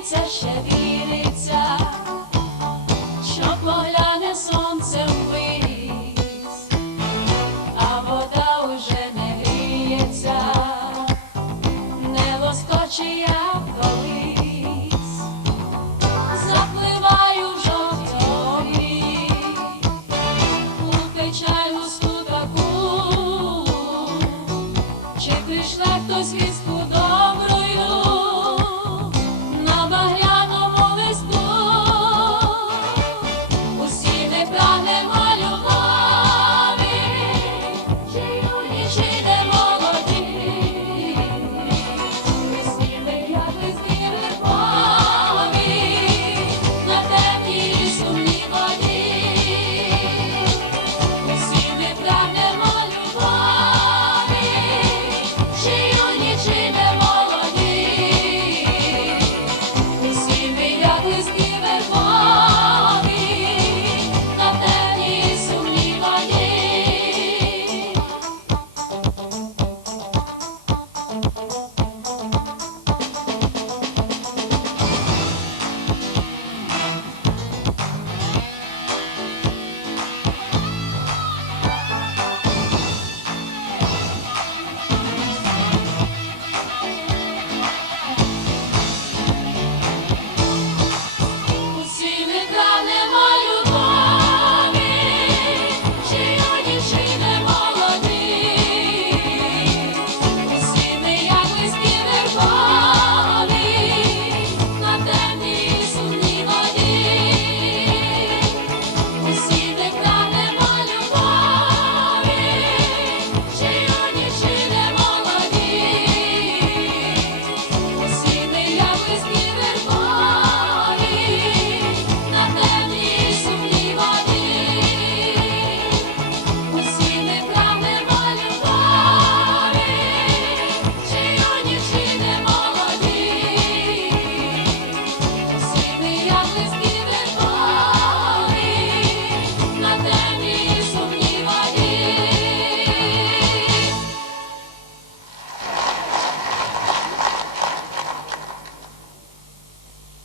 віриться, ще віриться, що погляне сонце ввись, а вода уже не гріється, не лоскоче як колись, запливаю в жовтові, у печальну скутаку, чи прийшла хтось.